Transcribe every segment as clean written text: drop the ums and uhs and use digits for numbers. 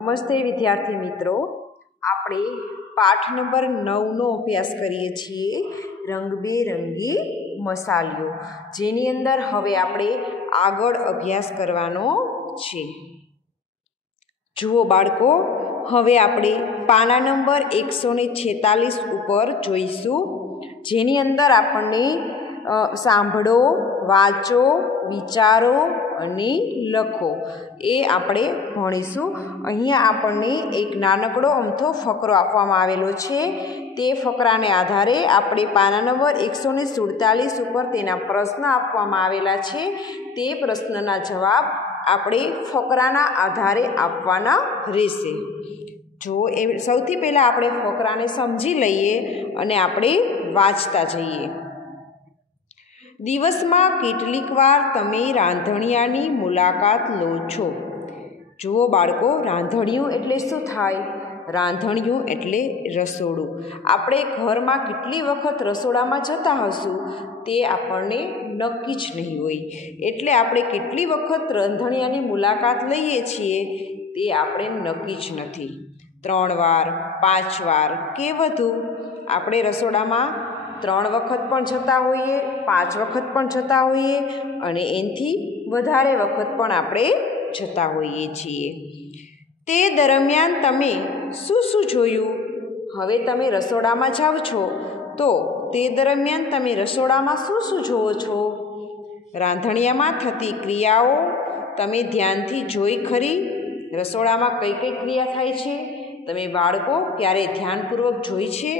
નમસ્તે વિદ્યાર્થી મિત્રો, આપણે પાઠ નંબર 9નો અભ્યાસ કરીએ છીએ રંગબેરંગી મસાલીઓ, જેની અંદર હવે આપણે આગળ અભ્યાસ કરવાનો છે. જુઓ બાળકો, હવે આપણે પાના નંબર 146 ઉપર જોઈશું, જેની અંદર આપણને સાંભળો, વાંચો, વિચારો અને લખો એ આપણે ભણીશું. અહીંયા આપણને એક નાનકડો અમથો ફકરો આપવામાં આવેલો છે. તે ફકરાને આધારે આપણે પાના નંબર 147 ઉપર તેના પ્રશ્ન આપવામાં આવેલા છે. તે પ્રશ્નના જવાબ આપણે ફકરાના આધારે આપવાના રહેશે. જો એ સૌથી પહેલાં આપણે ફકરાને સમજી લઈએ અને આપણે વાંચતા જઈએ. દિવસમાં કેટલીક વાર તમે રાંધણિયાની મુલાકાત લો છો. જુઓ બાળકો, રાંધણિયું એટલે શું થાય? રાંધણિયું એટલે રસોડું. આપણે ઘરમાં કેટલી વખત રસોડામાં જતા હશું તે આપણને નક્કી જ નહીં હોય. એટલે આપણે કેટલી વખત રાંધણિયાની મુલાકાત લઈએ છીએ તે આપણે નક્કી જ નથી. 3 વાર, 5 વાર કે વધુ. આપણે રસોડામાં 3 વખત પણ જતા હોઈએ, 5 વખત પણ જતા હોઈએ અને એનાથી વધારે વખત પણ આપણે જતા હોઈએ છીએ. તે દરમિયાન તમે શું શું જોયું? હવે તમે રસોડામાં જાઓ છો તો તે દરમિયાન તમે રસોડામાં શું શું જોવો છો? રાંધણિયામાં થતી ક્રિયાઓ તમે ધ્યાનથી જોઈ ખરી? રસોડામાં કઈ કઈ ક્રિયા થાય છે તમે બાળકો ક્યારે ધ્યાનપૂર્વક જોઈ છે?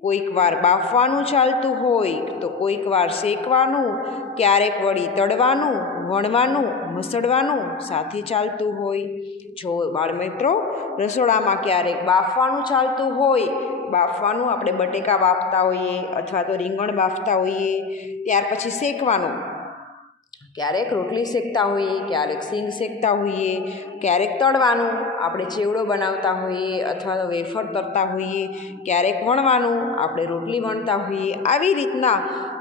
કોઈક વાર બાફવાનું ચાલતું હોય તો કોઈક વાર શેકવાનું, ક્યારેક વળી તળવાનું, વણવાનું, મસળવાનું સાથે ચાલતું હોય. જો બાળમિત્રો, રસોડામાં ક્યારેક બાફવાનું ચાલતું હોય, બાફવાનું આપણે બટેકા બાફતા હોઈએ અથવા તો રીંગણ બાફતા હોઈએ. ત્યાર પછી શેકવાનું, ક્યારેક રોટલી શેકતા હોઈએ, ક્યારેક સીંગ શેકતા હોઈએ. ક્યારેક તળવાનું, આપણે ચેવડો બનાવતા હોઈએ અથવા તો વેફર તળતા હોઈએ. ક્યારેક વણવાનું, આપણે રોટલી વણતા હોઈએ. આવી રીતના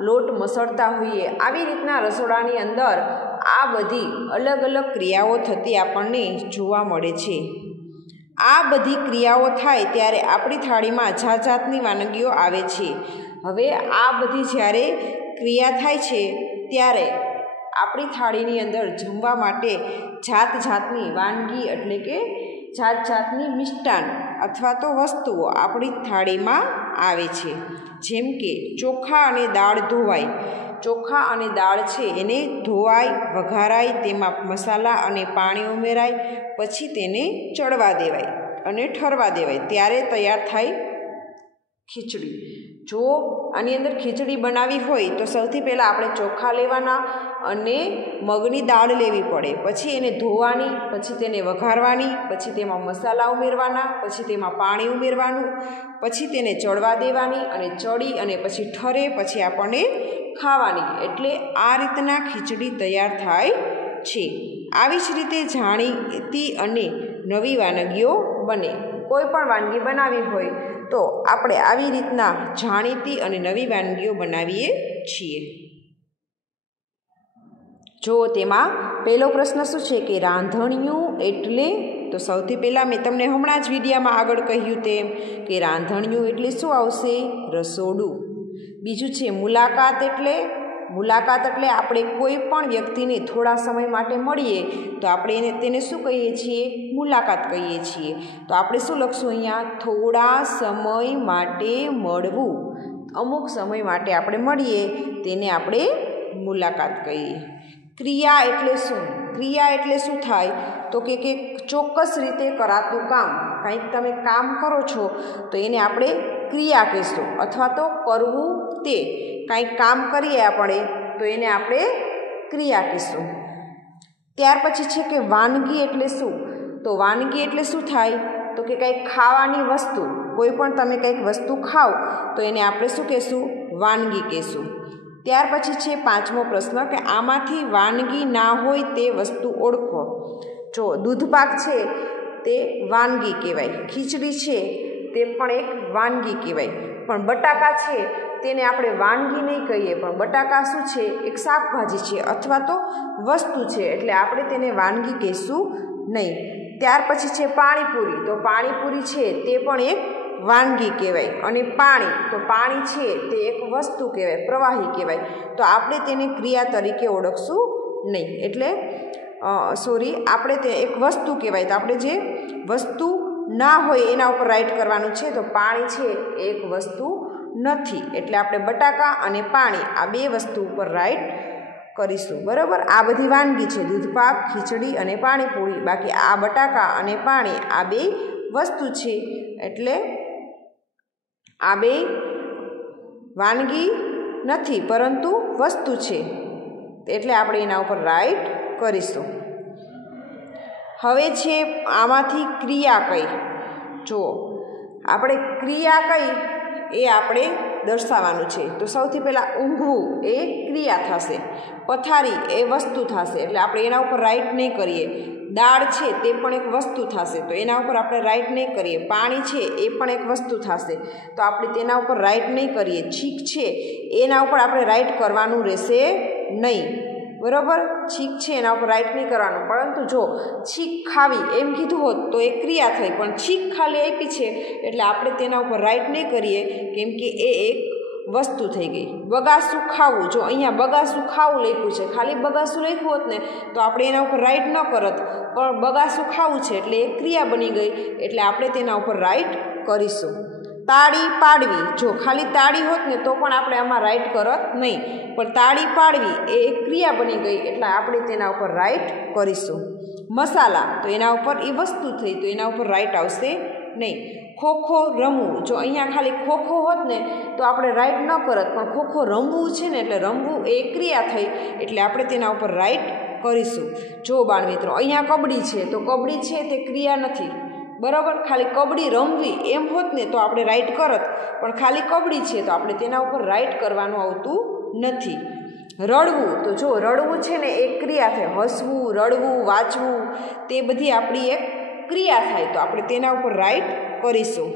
લોટ મસળતા હોઈએ. આવી રીતના રસોડાની અંદર આ બધી અલગ અલગ ક્રિયાઓ થતી આપણને જોવા મળે છે. આ બધી ક્રિયાઓ થાય ત્યારે આપણી થાળીમાં જાત જાતની વાનગીઓ આવે છે. હવે આ બધી જ્યારે ક્રિયા થાય છે ત્યારે આપણી થાળીની અંદર જમવા માટે જાત જાતની વાનગી એટલે કે જાત જાતની મિષ્ટાન અથવા તો વસ્તુઓ આપણી થાળીમાં આવે છે. જેમ કે ચોખા અને દાળ ધોવાય. ચોખા અને દાળ છે એને ધોવાય, વઘારાય, તેમાં મસાલા અને પાણી ઉમેરાય, પછી તેને ચડવા દેવાય અને ઠરવા દેવાય, ત્યારે તૈયાર થાય ખીચડી. જો આની અંદર ખીચડી બનાવવી હોય તો સૌથી પહેલાં આપણે ચોખા લેવાના અને મગની દાળ લેવી પડે. પછી એને ધોવાની, પછી તેને વઘારવાની, પછી તેમાં મસાલા ઉમેરવાના, પછી તેમાં પાણી ઉમેરવાનું, પછી તેને ચડવા દેવાની અને ચડી અને પછી ઠરે પછી આપણને ખાવાની. એટલે આ રીતના ખીચડી તૈયાર થાય છે. આવી જ રીતે જાણીતી અને નવી વાનગીઓ બને. કોઈ પણ વાનગી બનાવવી હોય તો આપણે આવી રીતના જાણીતી અને નવી વાનગીઓ બનાવીએ છીએ. જો તેમાં પહેલો પ્રશ્ન શું છે કે રાંધણિયું એટલે? તો સૌથી પહેલાં મેં તમને હમણાં જ વિડીયામાં આગળ કહ્યું તેમ કે રાંધણિયું એટલે શું આવશે? રસોડું. બીજું છે મુલાકાત એટલે? મુલાકાત એટલે આપણે કોઈ પણ વ્યક્તિને થોડા સમય માટે મળીએ તો આપણે તેને શું કહીએ છીએ? મુલાકાત કહીએ છીએ. તો આપણે શું લખશું અહીંયા? થોડા સમય માટે મળવું. અમુક સમય માટે આપણે મળીએ તેને આપણે મુલાકાત કહીએ. ક્રિયા એટલે શું? ક્રિયા એટલે શું થાય? તો કે ચોક્કસ રીતે કરાતું કામ. કંઈક તમે કામ કરો છો તો એને આપણે ક્રિયા કહીશું, અથવા તો કરવું તે. કંઈક કામ કરીએ આપણે તો એને આપણે ક્રિયા કહીશું. ત્યાર પછી છે કે વાનગી એટલે શું? તો વાનગી એટલે શું થાય? તો કે કંઈક ખાવાની વસ્તુ. કોઈ પણ તમે કંઈક વસ્તુ ખાઓ તો એને આપણે શું કહીશું? વાનગી કહીશું. ત્યાર પછી છે 5મો પ્રશ્ન કે આમાંથી વાનગી ના હોય તે વસ્તુ ઓળખો. જો દૂધપાક છે તે વાનગી કહેવાય, ખીચડી છે તે પણ એક વાનગી કહેવાય. પણ બટાકા છે તેને આપણે વાનગી નહીં કહીએ, પણ બટાકા શું છે? એક શાકભાજી છે અથવા તો વસ્તુ છે, એટલે આપણે તેને વાનગી કહીશું નહીં. ત્યાર પછી છે પાણીપુરી. તો પાણીપુરી છે તે પણ એક વાનગી કહેવાય. અને પાણી, તો પાણી છે તે એક વસ્તુ કહેવાય, પ્રવાહી કહેવાય. તો આપણે તેને ક્રિયા તરીકે ઓળખશું નહીં. એટલે આપણે તે એક વસ્તુ કહેવાય. તો આપણે જે વસ્તુ ના હોય એના ઉપર રાઈટ કરવાનું છે. તો પાણી છે એ એક વસ્તુ નથી. એટલે આપણે બટાકા અને પાણી આ બે વસ્તુ ઉપર રાઈટ કરીશું. બરાબર. આ બધી વાનગી છે, દૂધપાક, ખીચડી અને પાણીપુરી. બાકી આ બટાકા અને પાણી આ બે વસ્તુ છે. એટલે આ બે વાનગી નથી પરંતુ વસ્તુ છે. એટલે આપણે એના ઉપર રાઈટ કરીશું. હવે છે આમાંથી ક્રિયા કઈ. જુઓ, આપણે ક્રિયા કઈ એ આપણે દર્શાવવાનું છે. તો સૌથી પહેલાં ઊંઘવું એ ક્રિયા થશે, પથારી એ વસ્તુ થશે. એટલે આપણે એના ઉપર રાઈટ નહીં કરીએ. દાળ છે તે પણ એક વસ્તુ થશે, તો એના ઉપર આપણે રાઈટ નહીં કરીએ. પાણી છે એ પણ એક વસ્તુ થશે, તો આપણે તેના ઉપર રાઈટ નહીં કરીએ. છીક છે એના ઉપર આપણે રાઈટ કરવાનું રહેશે નહીં. બરાબર. છીક છે એના ઉપર રાઈટ નહીં કરવાનું. પરંતુ જો છીક ખાવી એમ કીધું હોત તો એ ક્રિયા થઈ, પણ છીક ખાલી આપી છે એટલે આપણે તેના ઉપર રાઈટ નહીં કરીએ, કેમ કે એ એક વસ્તુ થઈ ગઈ. બગાસું ખાવું, જો અહીંયા બગાસું ખાવું લખ્યું છે, ખાલી બગાસું લખ્યું હોત ને તો આપણે એના ઉપર રાઈટ ન કરત, પણ બગાસું ખાવું છે એટલે એ ક્રિયા બની ગઈ, એટલે આપણે તેના ઉપર રાઈટ કરીશું. તાળી પાડવી, જો ખાલી તાળી હોત ને તો પણ આપણે આમાં રાઈટ કરત નહીં, પણ તાળી પાડવી એ એક ક્રિયા બની ગઈ એટલે આપણે તેના ઉપર રાઈટ કરીશું. મસાલા, તો એના ઉપર એ વસ્તુ થઈ, તો એના ઉપર રાઈટ આવશે નહીં. ખોખો રમવું, જો અહીંયા ખાલી ખોખો હોત ને તો આપણે રાઈટ ન કરત, પણ ખોખો રમવું છે ને એટલે રમવું એ ક્રિયા થઈ, એટલે આપણે તેના ઉપર રાઈટ કરીશું. જો બાળ મિત્રો, અહીંયા કબડ્ડી છે, તો કબડ્ડી છે તે ક્રિયા નથી. બરાબર. ખાલી કબડ્ડી રમવી એમ હોત ને તો આપણે રાઈટ કરત, પણ ખાલી કબડ્ડી છે તો આપણે તેના ઉપર રાઈટ કરવાનું આવતું નથી. રડવું, તો જો રડવું છે ને એક ક્રિયા થાય. હસવું, રડવું, વાંચવું તે બધી આપણી એક ક્રિયા થાય, તો આપણે તેના ઉપર રાઈટ કરીશું.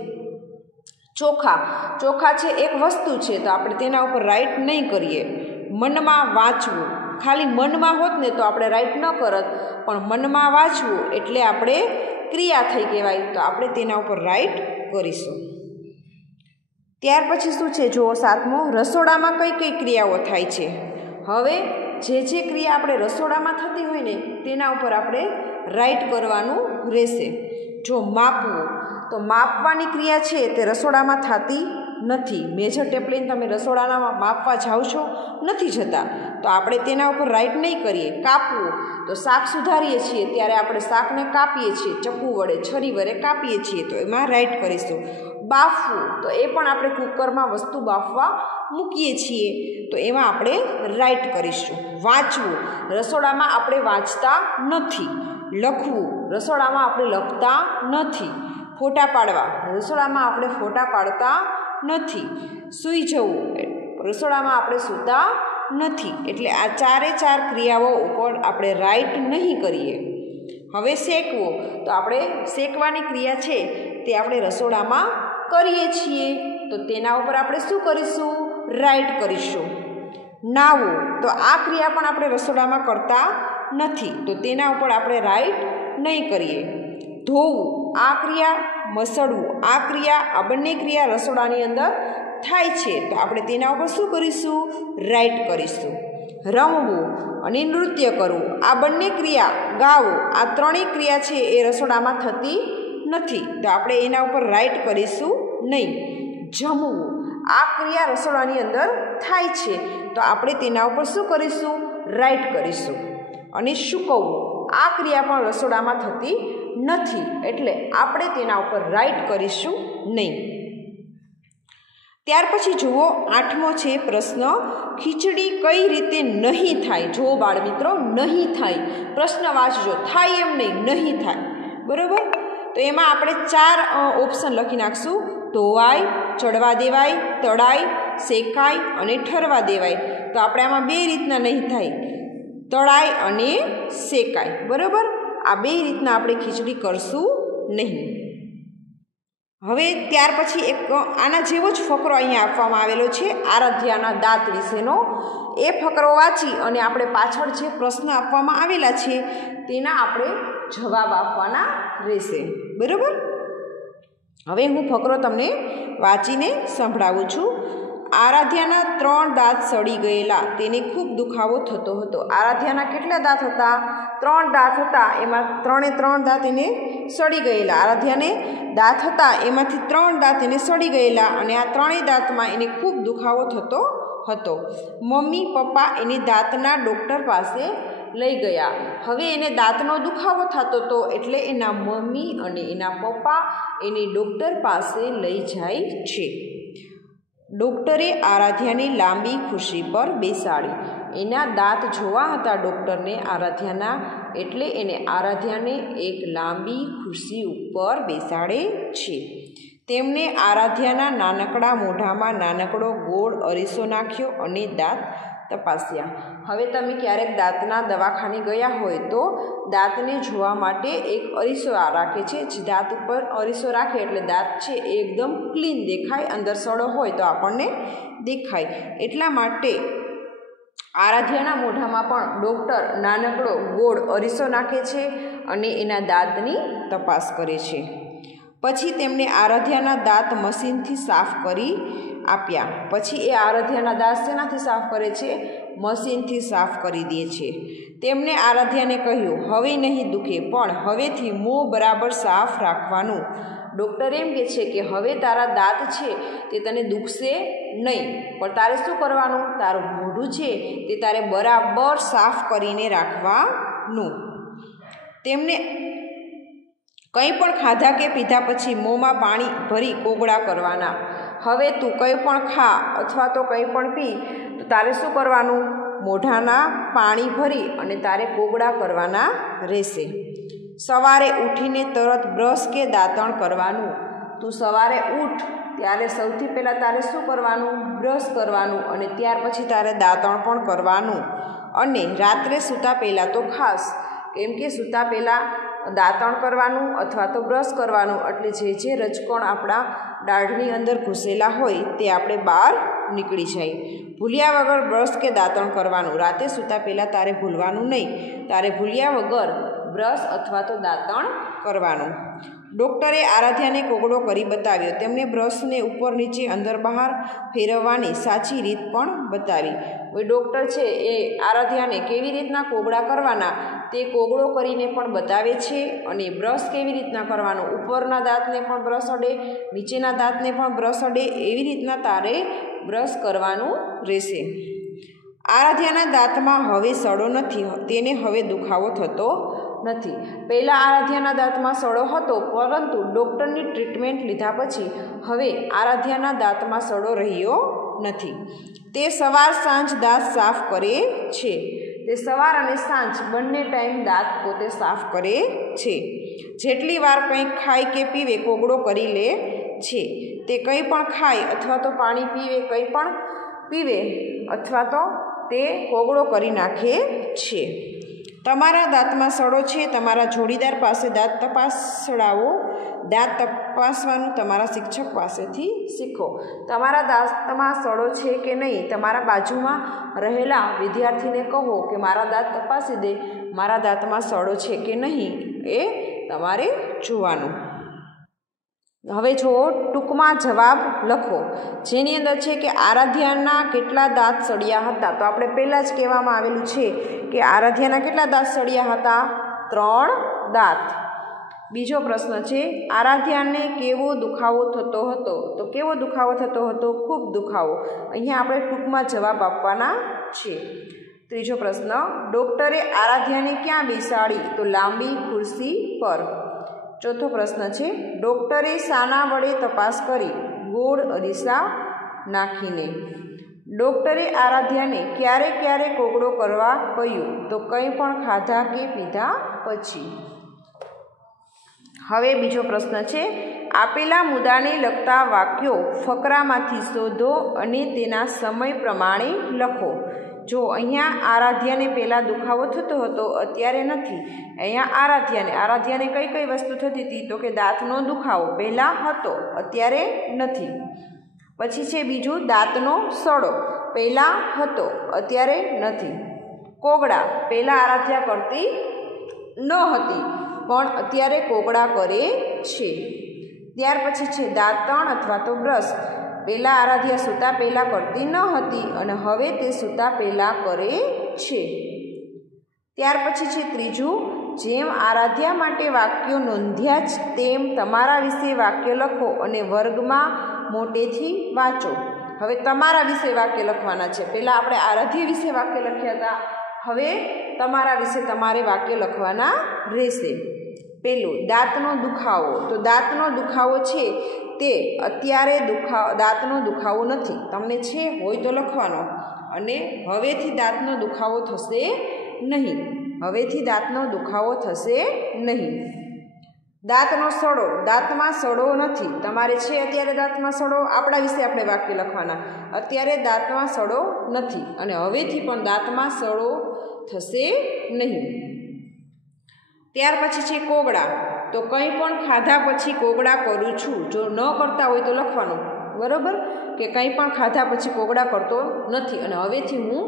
ચોખા, ચોખા છે એક વસ્તુ છે, તો આપણે તેના ઉપર રાઈટ નહીં કરીએ. મનમાં વાંચવું, ખાલી મનમાં હોત ને તો આપણે રાઈટ ન કરત, પણ મનમાં વાંચવું એટલે આપણે ક્રિયા થઈ કહેવાય, તો આપણે તેના ઉપર રાઈટ કરીશું. ત્યાર પછી શું છે, જો સાતમો, રસોડામાં કઈ કઈ ક્રિયાઓ થાય છે. હવે જે ક્રિયા આપણે રસોડામાં થતી હોય ને તેના ઉપર આપણે રાઈટ કરવાનું રહેશે. જો માપવું, તો માપવાની ક્રિયા છે તે રસોડામાં થતી નથી. મેજર ટેપ લઈને તમે રસોડામાં માપવા જાઓ છો, નથી જતા, તો આપણે તેના ઉપર રાઈટ નહીં કરીએ. કાપવું, તો શાક સુધારીએ છીએ ત્યારે આપણે શાકને કાપીએ છીએ, ચપ્પુ વડે, છરી વડે કાપીએ છીએ, તો એમાં રાઈટ કરીશું. બાફવું, તો એ પણ આપણે કુકરમાં વસ્તુ બાફવા મૂકીએ છીએ, તો એમાં આપણે રાઈટ કરીશું. વાંચવું, રસોડામાં આપણે વાંચતા નથી. લખવું, રસોડામાં આપણે લખતા નથી. ફોટા પાડવા, રસોડામાં આપણે ફોટા પાડતા નથી. સૂઈ જવું, રસોડામાં આપણે સૂતા નથી. એટલે આ ચારે ચાર ક્રિયાઓ ઉપર આપણે રાઈટ નહીં કરીએ. હવે શેકવો, તો આપણે શેકવાની ક્રિયા છે તે આપણે રસોડામાં કરીએ છીએ, તો તેના ઉપર આપણે શું કરીશું, રાઈટ કરીશું. નાહવું, તો આ ક્રિયા પણ આપણે રસોડામાં કરતા નથી, તો તેના ઉપર આપણે રાઈટ નહીં કરીએ. ધોવું, આ ક્રિયા, મસળવું આ ક્રિયા, આ બંને ક્રિયા રસોડાની અંદર થાય છે, તો આપણે તેના ઉપર શું કરીશું, રાઈટ કરીશું. રમવું અને નૃત્ય કરવું, આ બંને ક્રિયા, ગાવું, આ ત્રણેય ક્રિયા છે એ રસોડામાં થતી નથી, તો આપણે એના ઉપર રાઈટ કરીશું નહીં. જમવું, આ ક્રિયા રસોડાની અંદર થાય છે, તો આપણે તેના ઉપર શું કરીશું, રાઈટ કરીશું. અને સૂકવવું, આ ક્રિયા પણ રસોડામાં થતી નથી, એટલે આપણે તેના ઉપર રાઈટ કરીશું નહીં. ત્યાર પછી જુઓ આઠમો છે પ્રશ્ન, ખીચડી કઈ રીતે નહીં થાય. જુઓ બાળ મિત્રો, નહીં થાય, પ્રશ્ન વાંચજો, થાય એમ નહીં, નહીં થાય. બરાબર. તો એમાં આપણે ચાર ઓપ્શન લખી નાખશું. ધોવાય, ચડવા દેવાય, તળાય, શેકાય અને ઠરવા દેવાય. તો આપણે આમાં બે રીતના નહીં થાય, તળાય અને શેકાય. બરાબર. આ બે રીતના આપણે ખીચડી કરશું નહીં. હવે ત્યાર પછી એક આના જેવો જ ફકરો અહીંયા આપવામાં આવેલો છે, આરાધ્યાના દાંત વિશેનો. એ ફકરો વાંચી અને આપણે પાછળ જે પ્રશ્ન આપવામાં આવેલા છે તેના આપણે જવાબ આપવાના રહેશે. બરાબર. હવે હું ફકરો તમને વાંચીને સંભળાવું છું. આરાધ્યાના 3 દાંત સડી ગયેલા, તેને ખૂબ દુખાવો થતો હતો. આરાધ્યાના કેટલા દાંત હતા? 3 દાંત હતા. એમાં 3 દાંત એને સડી ગયેલા. આરાધ્યાને દાંત હતા, એમાંથી 3 દાંત એને સડી ગયેલા અને આ 3 દાંતમાં એને ખૂબ દુખાવો થતો હતો. મમ્મી પપ્પા એને દાંતના ડૉક્ટર પાસે લઈ ગયા. હવે એને દાંતનો દુખાવો થતો હતો એટલે એના મમ્મી અને એના પપ્પા એને ડૉક્ટર પાસે લઈ જાય છે. ડૉક્ટરે આરાધ્યાને લાંબી ખુરશી પર બેસાડી. એના દાંત જોવા હતા ડૉક્ટરને આરાધ્યાના, એટલે એને આરાધ્યાને એક લાંબી ખુરશી ઉપર બેસાડે છે. તેમણે આરાધ્યાના નાનકડા મોઢામાં નાનકડો ગોળ અરીસો નાખ્યો અને દાંત તપાસ્યા. હવે તમે ક્યારેક દાંતના દવાખાને ગયા હોય તો દાંતને જોવા માટે એક અરીસો રાખે છે. જે દાંત ઉપર અરીસો રાખે એટલે દાંત છે એ એકદમ ક્લીન દેખાય, અંદર સડો હોય તો આપણને દેખાય. એટલા માટે આરાધ્યાના મોઢામાં પણ ડૉક્ટર નાનકડો ગોળ અરીસો નાખે છે અને એના દાંતની તપાસ કરે છે. પછી તેમણે આરાધ્યાના દાંત મશીનથી સાફ કરી આપ્યા. પછી એ આરાધ્યાના દાંત શેનાથી સાફ કરે છે? મશીનથી સાફ કરી દે છે. તેમણે આરાધ્યાને કહ્યું, હવે નહીં દુખે, પણ હવેથી મોં બરાબર સાફ રાખવાનું. ડૉક્ટર એમ કહે છે કે હવે તારા દાંત છે તે તને દુખશે નહીં, પણ તારે શું કરવાનું? તારું મોઢું છે તે તારે બરાબર સાફ કરીને રાખવાનું. તેમને કંઈ પણ ખાધા કે પીધા પછી મોંમાં પાણી ભરી કોગળા કરવાના. હવે તું કંઈ પણ ખા અથવા તો કંઈ પણ પી તો તારે શું કરવાનું? મોઢાના પાણી ભરી અને તારે કોગળા કરવાના રહેશે. સવારે ઉઠીને તરત બ્રશ કે દાંતણ કરવાનું. તું સવારે ઉઠ ત્યારે સૌથી પહેલાં તારે શું કરવાનું? બ્રશ કરવાનું અને ત્યાર પછી તારે દાંતણ પણ કરવાનું. અને રાત્રે સૂતા પહેલાં તો ખાસ, કેમ કે સૂતા પહેલાં દાંતણ કરવાનું અથવા તો બ્રશ કરવાનું એટલે જે રજકણ આપણા દાઢની અંદર ઘૂસેલા હોય તે આપણે બહાર નીકળી જાય. ભૂલ્યા વગર બ્રશ કે દાંતણ કરવાનું. રાતે સૂતા પહેલાં તારે ભૂલવાનું નહીં, તારે ભૂલ્યા વગર બ્રશ અથવા તો દાંતણ કરવાનું. ડૉક્ટરે આરાધ્યાને કોગળો કરી બતાવ્યો. તેમણે બ્રશને ઉપર નીચે અંદર બહાર ફેરવવાની સાચી રીત પણ બતાવી. હવે ડૉક્ટર છે એ આરાધ્યાને કેવી રીતના કોગળા કરવાના તે કોગળો કરીને પણ બતાવે છે અને બ્રશ કેવી રીતના કરવાનું, ઉપરના દાંતને પણ બ્રશ અડે, નીચેના દાંતને પણ બ્રશ અડે, એવી રીતના તારે બ્રશ કરવાનું રહેશે. આરાધ્યાના દાંતમાં હવે સડો નથી, તેને હવે દુખાવો થતો નથી. પહેલાં આરાધ્યાના દાંતમાં સડો હતો, પરંતુ ડૉક્ટરની ટ્રીટમેન્ટ લીધા પછી હવે આરાધ્યાના દાંતમાં સડો રહ્યો નથી. તે સવાર સાંજ દાંત સાફ કરે છે. તે સવાર અને સાંજ બંને ટાઈમ દાંત પોતે સાફ કરે છે. જેટલી વાર કંઈક ખાય કે પીવે કોગળો કરી લે છે. તે કંઈ પણ ખાય અથવા તો પાણી પીવે, કંઈ પણ પીવે અથવા તો તે કોગળો કરી નાખે છે. તમારા દાંતમાં સડો છે, તમારા જોડીદાર પાસે દાંત તપાસડાવો. દાંત તપાસવાનું તમારા શિક્ષક પાસેથી શીખો. તમારા દાંતમાં સડો છે કે નહીં, તમારા બાજુમાં રહેલા વિદ્યાર્થીને કહો કે મારા દાંત તપાસી દે, મારા દાંતમાં સડો છે કે નહીં એ તમારે જોવાનું. હવે જુઓ, ટૂંકમાં જવાબ લખો, જેની અંદર છે કે આરાધ્યાના કેટલા દાંત સડ્યા હતા. તો આપણે પહેલાં જ કહેવામાં આવેલું છે કે આરાધ્યાના કેટલા દાંત સડ્યા હતા? 3 દાંત. બીજો પ્રશ્ન છે, આરાધ્યાને કેવો દુખાવો થતો હતો? તો કેવો દુખાવો થતો હતો? ખૂબ દુખાવો. અહીંયા આપણે ટૂંકમાં જવાબ આપવાના છે. ત્રીજો પ્રશ્ન, ડૉક્ટરે આરાધ્યાને ક્યાં બેસાડી? તો લાંબી ખુરશી પર. ચોથો પ્રશ્ન છે, ડૉક્ટરે શાના વડે તપાસ કરી? ગોળ અરીસા નાખીને. ડૉક્ટરે આરાધ્યાને ક્યારે ક્યારે કોગળો કરવા કહ્યું? તો કંઈ પણ ખાધા કે પીધા પછી. હવે બીજો પ્રશ્ન છે, આપેલા મુદ્દાને લગતા વાક્યો ફકરામાંથી શોધો અને તેના સમય પ્રમાણે લખો. જો અહીંયા આરાધ્યાને પહેલાં દુખાવો થતો હતો, અત્યારે નથી. અહીંયા આરાધ્યાને કઈ કઈ વસ્તુ થતી હતી? તો કે દાંતનો દુખાવો પહેલાં હતો, અત્યારે નથી. પછી છે બીજું, દાંતનો સડો પહેલાં હતો, અત્યારે નથી. કોગળા પહેલાં આરાધ્યા કરતી ન હતી, પણ અત્યારે કોગળા કરે છે. ત્યાર પછી છે દાંતણ અથવા તો બ્રશ. પહેલાં આરાધ્યા સૂતા પહેલાં કરતી ન હતી અને હવે તે સૂતા પહેલાં કરે છે. ત્યાર પછી છે ત્રીજું, જેમ આરાધ્યા માટે વાક્યો નોંધ્યા જ તેમ તમારા વિશે વાક્ય લખો અને વર્ગમાં મોટેથી વાંચો. હવે તમારા વિશે વાક્ય લખવાના છે. પહેલાં આપણે આરાધ્યા વિશે વાક્ય લખ્યા હતા, હવે તમારા વિશે તમારે વાક્ય લખવાના રહેશે. પહેલું, દાંતનો દુખાવો. તો દાંતનો દુખાવો છે તે અત્યારે દાંતનો દુખાવો નથી. તમને છે હોય તો લખવાનો. અને હવેથી દાંતનો દુખાવો થશે નહીં. હવેથી દાંતનો દુખાવો થશે નહીં. દાંતનો સડો. દાંતમાં સડો નથી. તમારે છે અત્યારે દાંતમાં સડો, આપણા વિશે આપણે વાક્ય લખવાના. અત્યારે દાંતમાં સડો નથી અને હવેથી પણ દાંતમાં સડો થશે નહીં. ત્યાર પછી છે કોગળા. તો કંઈ પણ ખાધા પછી કોગળા કરું છું. જો ન કરતા હોય તો લખવાનું, બરાબર, કે કંઈ પણ ખાધા પછી કોગળા કરતો નથી અને હવેથી હું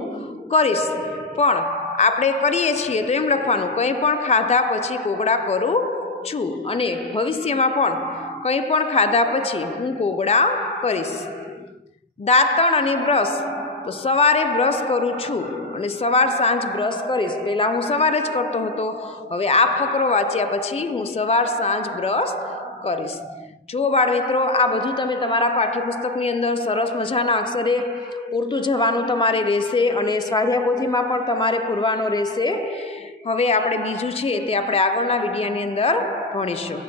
કરીશ. પણ આપણે કરીએ છીએ તો એમ લખવાનું, કંઈ પણ ખાધા પછી કોગળા કરું છું અને ભવિષ્યમાં પણ કંઈ પણ ખાધા પછી હું કોગળા કરીશ. દાંતણ અને બ્રશ. તો સવારે બ્રશ કરું છું અને સવાર સાંજ બ્રશ કરીશ. પહેલાં હું સવારે જ કરતો હતો, હવે આ ફકરો વાંચ્યા પછી હું સવાર સાંજ બ્રશ કરીશ. જુઓ બાળમિત્રો, આ બધું તમે તમારા પાઠ્યપુસ્તકની અંદર સરસ મજાના અક્ષરે પૂરતું જવાનું તમારે રહેશે અને સ્વાધ્યાય પોથીમાં પણ તમારે પૂરવાનો રહેશે. હવે આપણે બીજું છે તે આપણે આગળના વિડીયોની અંદર ભણીશું.